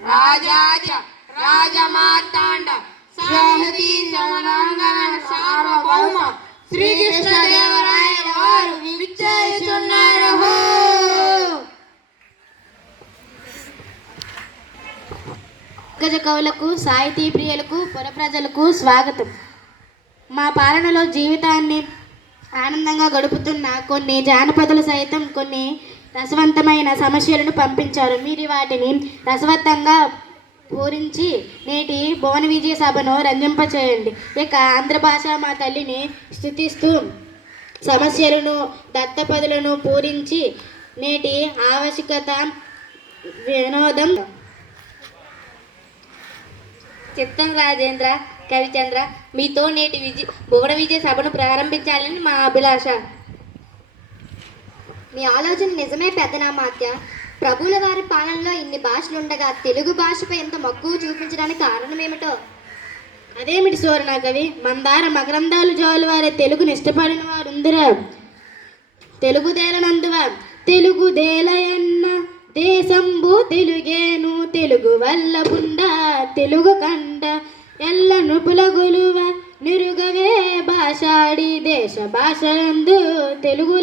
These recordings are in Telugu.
రాజాజ రాజమార్తాండ సాహతి సమరాంగణ సార్వభౌమ శ్రీకృష్ణదేవరాయ వారు విచ్చేయుచున్నారు. గజ కవులకు, సాహితీ ప్రియులకు, పుర ప్రజలకు స్వాగతం. మా పాలనలో జీవితాన్ని ఆనందంగా గడుపుతున్న కొన్ని జానపదులు సైతం కొన్ని రసవంతమైన సమస్యలను పంపించారు. మీరు వాటిని రసవంతంగా పూరించి నేటి భువన విజయ సభను రంజింపచేయండి. ఇక ఆంధ్ర భాష మా తల్లిని స్తుతిస్తూ సమస్యలను దత్తపదులను పూరించి నేటి ఆవశ్యకత వినోదం. చిత్తం రాజేంద్ర కవిచంద్ర, మీతో నేటి భువన విజయ సభను ప్రారంభించాలని మా అభిలాష. మీ ఆలోచన నిజమే పెద్దనామాత్య. ప్రభువుల వారి పాలనలో ఇన్ని భాషలుండగా తెలుగు భాషపై ఎంత మక్కువ చూపించడానికి కారణం ఏమిటో. అదేమిటి సోరణ కవి, మందార మకరందాలు జాలు వారే తెలుగుని ఇష్టపడిన వారుందరూ తెలుగుదేలనందువ తెలుగుదేలయన్న దేశంబు తెలుగేను తెలుగు వల్ల బుండ తెలుగు కండ ఎల్ల నృపుల గొలువ నిరుగవే భాషాడి దేశ భాషలందు తెలుగు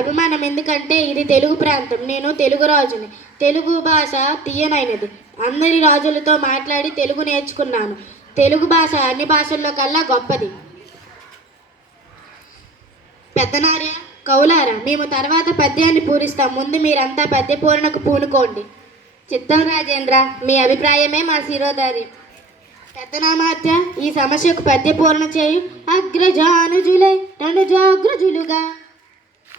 అభిమానం. ఎందుకంటే ఇది తెలుగు ప్రాంతం, నేను తెలుగు రాజుని. తెలుగు భాష తీయనైనది. అందరి రాజులతో మాట్లాడి తెలుగు నేర్చుకున్నాను. తెలుగు భాష అన్ని భాషల్లో కల్లా గొప్పది. పెద్దనార్య కౌలారా, మేము తర్వాత పద్యాన్ని పూరిస్తాం. ముందు మీరంతా పద్య పూరణకు పూనుకోండి. చిత్తం రాజేంద్ర, మీ అభిప్రాయమే మా శిరోధార్యం. పెద్దనామాత్య, ఈ సమస్యకు పద్య పూరణ చేయు. అగ్రజానుజులై తనుజాగ్రజులుగా.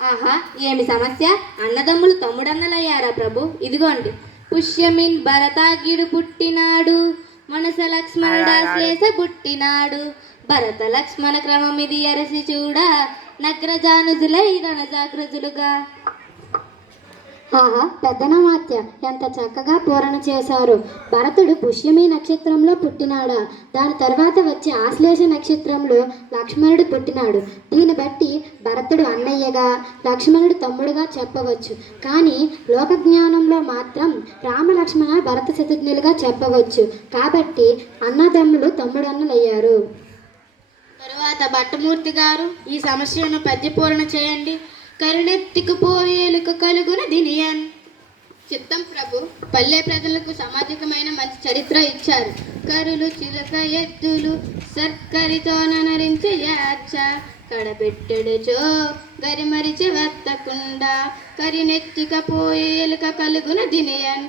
ఆహా, ఏమి సమస్య! అన్నదమ్ములు తమ్ముడన్నలయ్యారా ప్రభు? ఇదిగోండి. పుష్యమిన్ భరతాగ్యుడు పుట్టినాడు, మనస లక్ష్మణుడాశ్లేష పుట్టినాడు. భరత లక్ష్మణ క్రమమిది అరసి చూడ, నగ్రజానుజులై రణజాగ్రజులుగా. ఆహా, పెద్దనామాత్య, ఎంత చక్కగా పూరణ చేశారు. భరతుడు పుష్యమి నక్షత్రంలో పుట్టినాడా? దాని తర్వాత వచ్చే ఆశ్లేష నక్షత్రంలో లక్ష్మణుడు పుట్టినాడు. దీన్ని బట్టి భరతుడు అన్నయ్యగా, లక్ష్మణుడు తమ్ముడుగా చెప్పవచ్చు. కానీ లోకజ్ఞానంలో మాత్రం రామలక్ష్మణ భరత శత్రుఘ్నులుగా చెప్పవచ్చు. కాబట్టి అన్నదమ్ములు తమ్ముడన్నలయ్యారు. తరువాత భట్టమూర్తి గారు ఈ సమస్యను పద్యపూరణ చేయండి. కరుణెత్తికి పోయేలుక కలుగున దినియన్. చిత్తం ప్రభు, పల్లె ప్రజలకు సామాజికమైన మంచి చరిత్ర ఇచ్చారు. కరులు చిలక ఎద్దులు సర్కరితో ననరించి యాచ, కడబెట్టెడుచో గరిమరిచి వత్తకుండా, కరినెత్తిక పోయేలుక కలుగున దినియన్.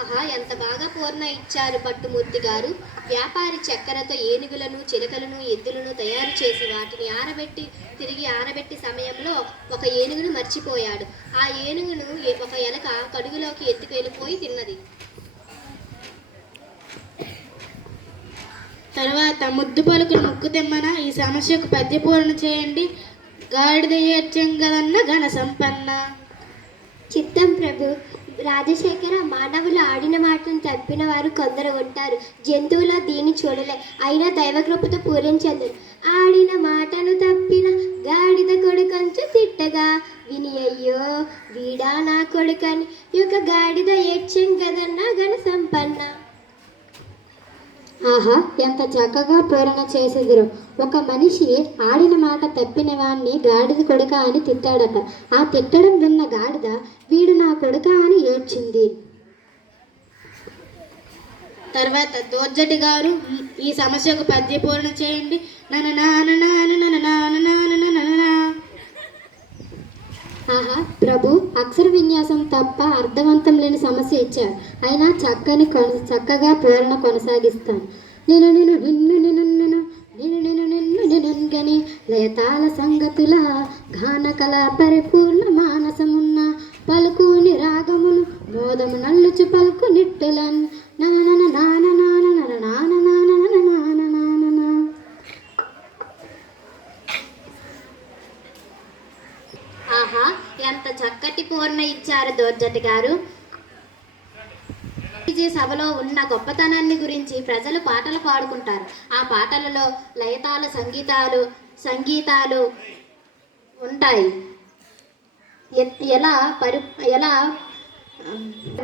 ఆహా, ఎంత బాగా పూర్ణ ఇచ్చారు పట్టుమూర్తి గారు. వ్యాపారి చక్కెరతో ఏనుగులను, చిలకలను, ఎద్దులను తయారు చేసి వాటిని ఆరబెట్టి సమయంలో ఒక ఏనుగును మర్చిపోయాడు. ఆ ఏనుగును ఒక ఎలక కడుగులోకి ఎత్తుకెళ్ళిపోయి తిన్నది. తర్వాత ముద్దు పలుకులు ముక్కు తెమ్మన ఈ సమస్యకు పద్యపూరణ చేయండి. గాడిద ఏడ్చంగదన్న ఘన సంపన్న. చిత్తం ప్రభు. రాజశేఖర, మానవులు ఆడిన మాటను తప్పిన వారు కొందరు ఉంటారు. జంతువుల దీన్ని చూడలే, అయినా దైవకృపతో పూరించెందురు. ఆడిన మాటను తప్పిన గాడిద కొడుకంచు తిట్టగా విని, అయ్యో వీడా నా కొడుకని యొక్క గాడిద ఏడ్చెం కదన్నా ఘన సంపన్న. ఆహా, ఎంత చక్కగా పూరణ చేసేదిరు. ఒక మనిషి ఆడిన మాట తప్పిన వాణ్ణి గాడిద కొడుక అని తిట్టాడట. ఆ తిట్టడం విన్న గాడిద వీడు నా కొడుక అని ఏడ్చింది. తర్వాత దోర్జటి గారు ఈ సమస్యకు పద్యపూరణ చేయండి. ఆహా ప్రభు, అక్షర విన్యాసం తప్ప అర్థవంతం లేని సమస్య ఇచ్చారు. అయినా చక్కగా పూరణ కొనసాగిస్తాను. నేను నిన్ను నిన్ను నిన్ను నిన్ను నిన్ను నిన్ను నిన్ను నిన్నుగని లేతాల సంగతుల ఘానకల పరిపూర్ణ మానసమున్న పలుకుని రాగమును మోదము నల్లుచు పలుకు నిట్టులన్ నన నాన నాన నన నాన నాన నాన నాన. ఆహా, ఎంత చక్కటి పూర్ణ ఇచ్చారు దోర్జటి గారు. సభలో ఉన్న గొప్పతనాన్ని గురించి ప్రజలు పాటలు పాడుకుంటారు. ఆ పాటలలో లయతాల సంగీతాలు సంగీతాలు ఉంటాయి. ఎలా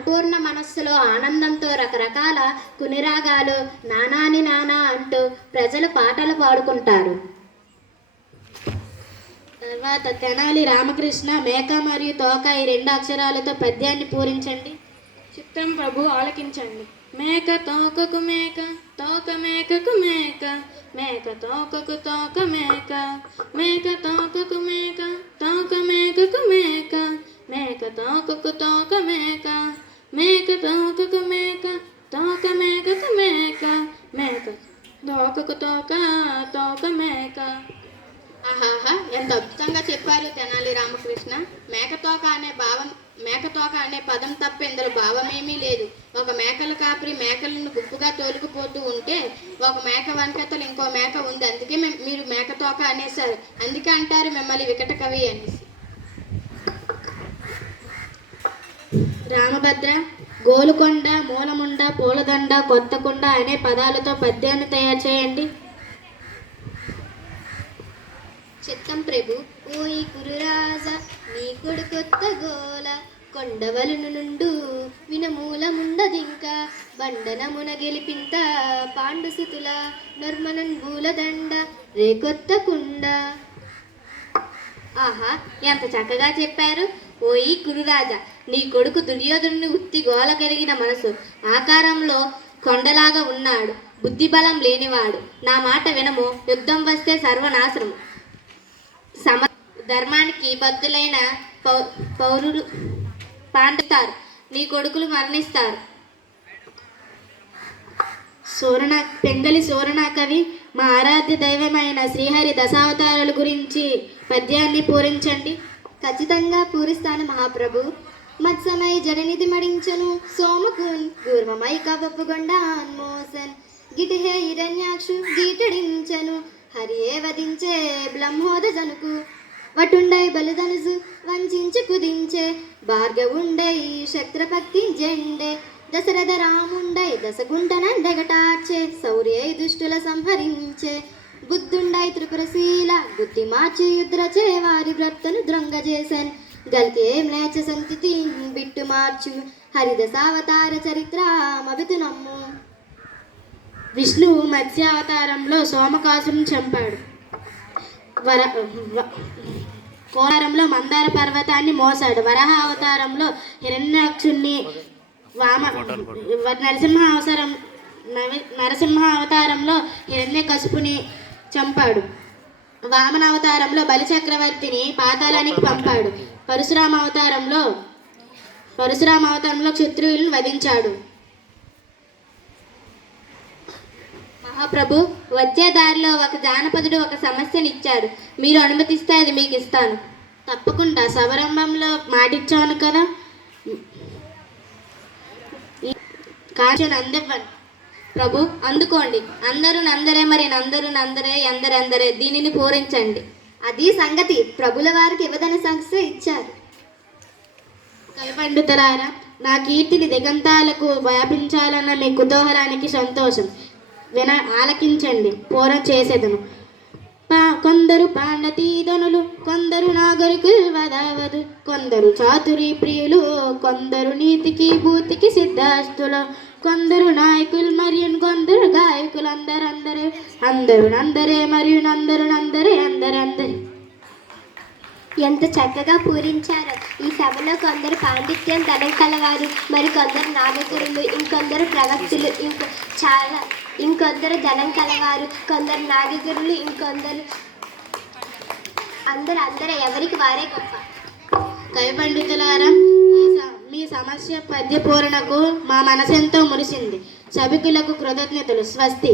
పూర్ణ మనస్సులో ఆనందంతో రకరకాల కునిరాగాలు నానాని నానా అంటూ ప్రజలు పాటలు పాడుకుంటారు. తర్వాత తెనాలి రామకృష్ణ మేక మరియు తోక ఈ 2 అక్షరాలతో పద్యాన్ని పూరించండి. చిత్తం ప్రభు ఆలకించండి. మేక తోకకు మేక, తోక మేకకు మేక, మేక తోకకు తోక మేక, మేక తోకకు మేక, తోక మేకకు మేక, మేక తోకకు తోక మేక, మేక తోకకు మేక, తోక మేకకు మేక, మేక తోకకు తోక, తోక మేక. ఆహాహా, ఎంత అద్భుతంగా చెప్పారు తెనాలి రామకృష్ణ. మేకతోక అనే పదం తప్ప ఇందులో భావమేమీ లేదు. ఒక మేకల కాపరి మేకలను గుంపుగా తోలుకుపోతూ ఉంటే ఒక మేక వెనకతలు ఇంకో మేక ఉంది, అందుకే మీరు మేకతోక అనేసారు. అందుకే అంటారు మిమ్మల్ని వికట కవి అనేసి. రామభద్ర, గోలుకొండ, మూలముండ, పూలదండ, కొత్తకొండ అనే పదాలతో పద్యాన్ని తయారు చేయండి. చిత్తం ప్రభు. ఓయి కురురాజ నీ కొడుకొత్త గోల, కొండవలును నుండు వినమూలముండదింక, బండనమున గెలిపింత పాండుసుతుల, నర్మనన్ బూలదండ రేకొత్త కుండ. ఆహా, ఎంత చక్కగా చెప్పారు. ఓయి కురురాజా, నీ కొడుకు దుర్యోధనుని ఉత్తి గోల కలిగిన మనసు, ఆకారంలో కొండలాగా ఉన్నాడు, బుద్ధిబలం లేనివాడు. నా మాట వినము, యుద్ధం వస్తే సర్వనాశనము. ధర్మానికి బద్దులైన పౌరులు పాండుతారు, నీ కొడుకులు మరణిస్తారు. పెంగలి సూరణ కవి మా ఆరాధ్య దైవమైన శ్రీహరి దశావతారాల గురించి పద్యాన్ని పూరించండి. ఖచ్చితంగా పూరిస్తాను మహాప్రభు. మత్సమై జననిధి మడించను సోమకున్, పూర్వమై కవప్పుగొండాన్ మోసన్, గిటిహే హిరణ్యాక్షు గీటడించను, హరియే వధించే బ్రహ్మోద జనుకు, వటుండై బలిధనుసు వంచించి కుదించే, భార్గవుండై శక్రపక్తి జెండే, దశరథ రాముండై దశగుంటనండగటార్చే, శౌర్యై దుష్టుల సంహరించే, బుద్ధుండై త్రిపురశీల బుద్ధి మార్చి యుద్రచే వారి భర్తను ద్రంగజేసన్, గల్కే మ్లేచ సంతితి బిట్టు మార్చు, హరిదశావతార చరిత్ర మవితు నమ్ము. విష్ణువు మత్స్యావతారంలో సోమకాసుని చంపాడు. కోలారంలో మందార పర్వతాన్ని మోసాడు. వరాహ అవతారంలో హిరణ్యాక్షుణ్ణి, నరసింహ అవతారంలో హిరణ్యకశిపుని చంపాడు. వామన అవతారంలో బలిచక్రవర్తిని పాతాళానికి పంపాడు. పరశురామ అవతారంలో క్షత్రియులను వధించాడు. మహాప్రభు, వచ్చే దారిలో ఒక జానపదుడు ఒక సమస్యను ఇచ్చారు, మీరు అనుమతిస్తే అది మీకు ఇస్తాను. తప్పకుండా, సవరంభంలో మాటిచ్చాను కదా, కాంచెను అందివ్వండి. ప్రభు, అందుకోండి. అందరూ నందరే మరి నందరూ నందరే ఎందరెందరే, దీనిని పూరించండి. అది సంగతి. ప్రభుల వారికి ఇవ్వదని సంస్థ ఇచ్చారు. కవి పండితులారా, నా కీర్తిని దిగంతాలకు వ్యాపించాలన్న మీ కుతూహలానికి సంతోషం. ఆలకించండి, పూరం చేసేదను. కొందరు పాండతీధనులు, కొందరు నాగరికులు వదావదు, కొందరు చాతురి ప్రియులు, కొందరు నీతికి భూతికి సిద్ధాస్తులు, కొందరు నాయకులు మరియు కొందరు గాయకులు, అందరందరే అందరు నందరే మరియు నందరు నందరే అందరందరే. ఎంత చక్కగా పూరించారో. ఈ సభలో కొందరు పాండిత్యం ధనం కలవారు, మరి కొందరు నాగకురులు, ఇంకొందరు ప్రవక్తులు, ఇంకొందరు ధనం కలవారు, కొందరు నాగకురులు, ఇంకొందరు అందరూ ఎవరికి వారే గొప్ప. కవి పండితులారా, మీ సమస్య పద్య పూరణకు మా మనసెంతో మురిసింది. సభికులకు కృతజ్ఞతలు. స్వస్తి.